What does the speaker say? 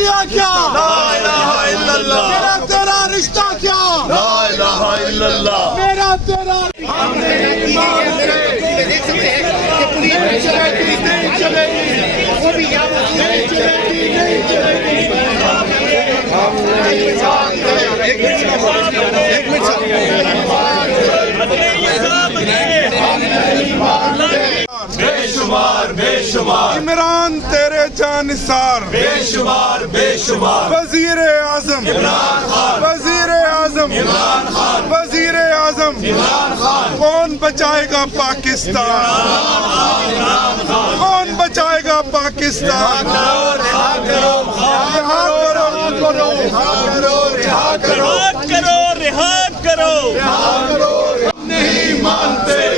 नजरिया क्या, ला इलाहा इल्लल्लाह, मेरा तेरा रिश्ता क्या, ला इलाहा इल्लल्लाह, मेरा तेरा बेशुमार बेशुमार इमरान तेरे जानिसार, बेशुमार बेशुमार वजीर आजम इमरान खान, वजीर आजम इमरान खान, वजीर आजम इमरान खान, कौन बचाएगा पाकिस्तान, कौन बचाएगा पाकिस्तान। रिहा करो, रिहा करो, रिहा करो, रिहा करो, रिहा करो, रिहा करो। नहीं मानते।